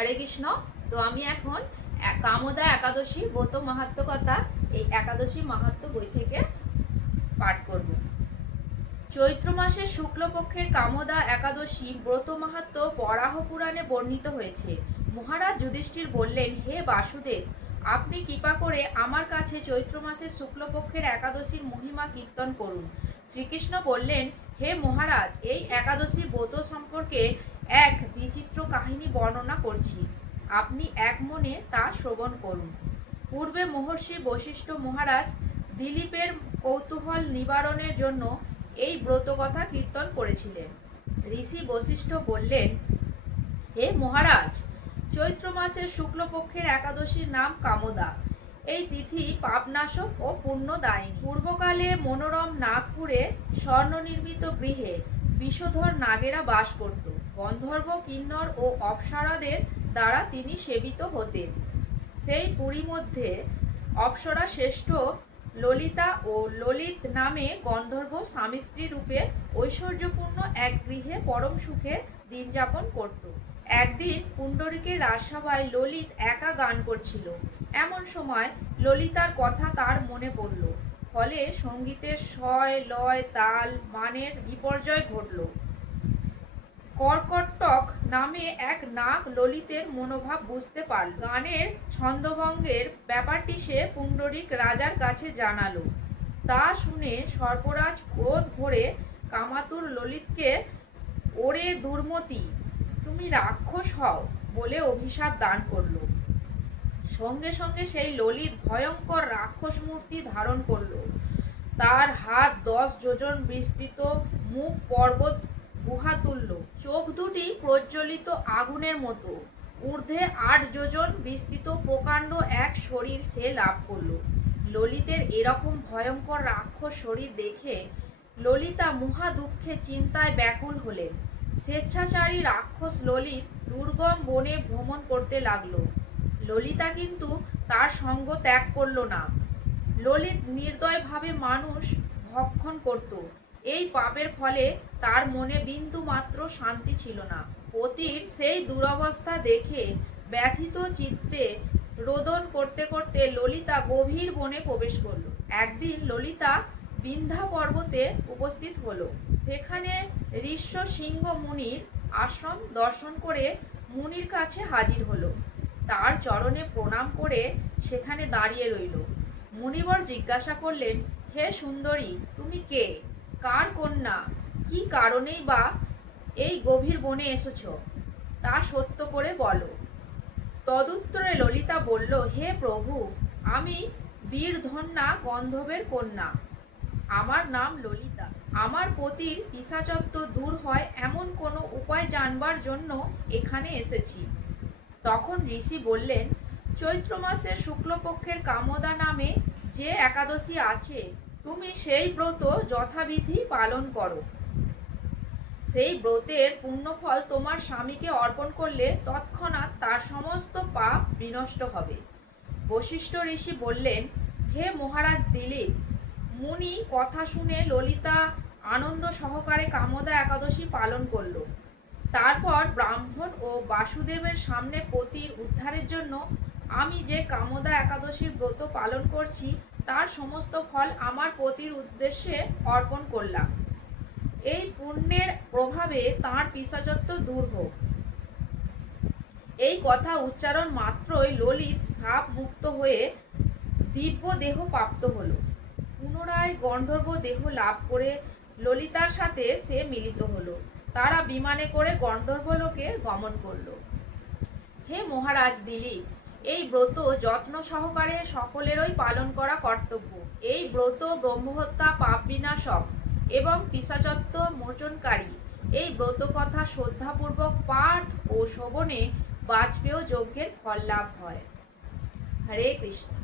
হরে কৃষ্ণ। তো আমি এখন কামদা একাদশী ব্রত মাহাত্ম্য কথা এই একাদশী মাহাত্ম্য বই থেকে পাঠ করব। চৈত্র মাসের শুক্লপক্ষের কামদা একাদশী ব্রত মাহাত্ম্য বরাহ পুরাণে বর্ণিত হয়েছে। মহারাজ যুধিষ্ঠির বললেন, হে বাসুদেব, আপনি কৃপা করে আমার কাছে চৈত্র মাসের শুক্লপক্ষের একাদশীর মহিমা কীর্তন করুন। শ্রীকৃষ্ণ বললেন, হে মহারাজ, এই একাদশী ব্রত সম্পর্কে এক বিচিত্র কাহিনী বর্ণনা করছি, আপনি এক মনে তা শ্রবণ করুন। পূর্বে মহর্ষি বশিষ্ঠ মহারাজ দিলীপের কৌতূহল নিবারণের জন্য এই ব্রত কথা কীর্তন করেছিলেন। ঋষি বশিষ্ঠ বললেন, হে মহারাজ, চৈত্র মাসের শুক্লপক্ষের একাদশীর নাম কামদা। এই তিথি পাপনাশক ও পুণ্যদায়িনী। পূর্বকালে মনোরম নাগপুরে স্বর্ণনির্মিত গৃহে বিষধর নাগেরা বাস করত। গন্ধর্ব, কিন্নর ও অপ্সরাদের দ্বারা তিনি সেবিত হতেন। সেই পুরী মধ্যে অপ্সরা শ্রেষ্ঠ ললিতা ও ললিত নামে গন্ধর্ব স্বামী স্ত্রী রূপে ঐশ্বর্যপূর্ণ এক গৃহে পরম সুখে দিন যাপন করত। একদিন পুণ্ডরীকের রাজসভায় ললিত একা গান করছিল। এমন সময় ললিতার কথা তার মনে পড়ল। ফলে সঙ্গীতের স্বয়, লয়, তাল, মানের বিপর্যয় ঘটল। কর্কটক নামে এক নাগ ললিতের মনোভাব বুঝতে পারল। গানের ছন্দভঙ্গের ব্যাপারটি সে পুণ্ডরিক রাজার কাছে জানালো। তা শুনে সর্পরাজ ক্রোধ ভরে কামাতুর ললিতকে, ওরে দুর্মতি, তুমি রাক্ষস হও বলে অভিশাপ দান করল। সঙ্গে সঙ্গে সেই ললিত ভয়ঙ্কর রাক্ষস মূর্তি ধারণ করল। তার হাত 10 যোজন বিস্তৃত, মুখ পর্বত গুহা তুল্য, চোখ দুটি প্রজ্বলিত আগুনের মতো, ঊর্ধ্বে 8 যোজন বিস্তৃত প্রকাণ্ড এক শরীর সে লাভ করল। ললিতের এরকম ভয়ঙ্কর রাক্ষস শরীর দেখে ললিতা মহা দুঃখে চিন্তায় ব্যাকুল হলেন। স্বেচ্ছাচারী রাক্ষস ললিত দুর্গম বনে ভ্রমণ করতে লাগল। ললিতা কিন্তু তার সঙ্গ ত্যাগ করল না। ললিত নির্দয়ভাবে মানুষ ভক্ষণ করত। এই পাপের ফলে তার মনে বিন্দু মাত্র শান্তি ছিল না। পতির সেই দুরবস্থা দেখে ব্যথিত চিত্তে রোদন করতে করতে ললিতা গভীর বনে প্রবেশ করল। একদিন ললিতা বিন্ধ্যা পর্বতে উপস্থিত হলো। সেখানে ঋষ্য সিংহ মুনির আশ্রম দর্শন করে মুনির কাছে হাজির হলো। তার চরণে প্রণাম করে সেখানে দাঁড়িয়ে রইল। মুনিবর জিজ্ঞাসা করলেন, হে সুন্দরী, তুমি কে? কার কন্যা? কি কারণেই বা এই গভীর বনে এসেছ? তা সত্য করে বলো। তদুত্তরে ললিতা বলল, হে প্রভু, আমি বীরধন্যা গন্ধর্বের কন্যা। আমার নাম ললিতা। আমার পতির পিশাচত্ব দূর হয় এমন কোনো উপায় জানবার জন্য এখানে এসেছি। তখন ঋষি বললেন, চৈত্র মাসের শুক্লপক্ষের কামদা নামে যে একাদশী আছে, তুমি সেই ব্রত যথাবিধি পালন করো। সেই ব্রতের পুণ্যফল তোমার স্বামীকে অর্পণ করলে তৎক্ষণাৎ তার সমস্ত পাপ বিনষ্ট হবে। বশিষ্ঠ ঋষি বললেন, হে মহারাজ দিলীপ, মুনি কথা শুনে ললিতা আনন্দ সহকারে কামদা একাদশী পালন করল। তারপর ব্রাহ্মণ ও বাসুদেবের সামনে পতির উদ্ধারের জন্য আমি যে কামদা একাদশীর ব্রত পালন করছি তার সমস্ত ফল আমার পতির উদ্দেশ্যে অর্পণ করলাম। এই পুণ্যের প্রভাবে তাঁর পিশাচত্ব দূর হোক। এই কথা উচ্চারণ মাত্রই ললিত সাপ মুক্ত হয়ে দিব্য দেহ প্রাপ্ত হল। পুনরায় গন্ধর্ব দেহ লাভ করে ললিতার সাথে সে মিলিত হলো। তারা বিমানে করে গন্ধর্বলোকে গমন করল। হে মহারাজ দিলীপ, এই ব্রত যত্ন সহকারে সকলেরই পালন করা কর্তব্য। এই ব্রত ব্রহ্মহত্যা, পাপ বিনাশক এবং পিশাচত্ব মোচনকারী। এই ব্রত কথা শ্রদ্ধাপূর্বক পাঠ ও শ্রবণে বাজপেয় যজ্ঞের ফল লাভ হয়। হরে কৃষ্ণ।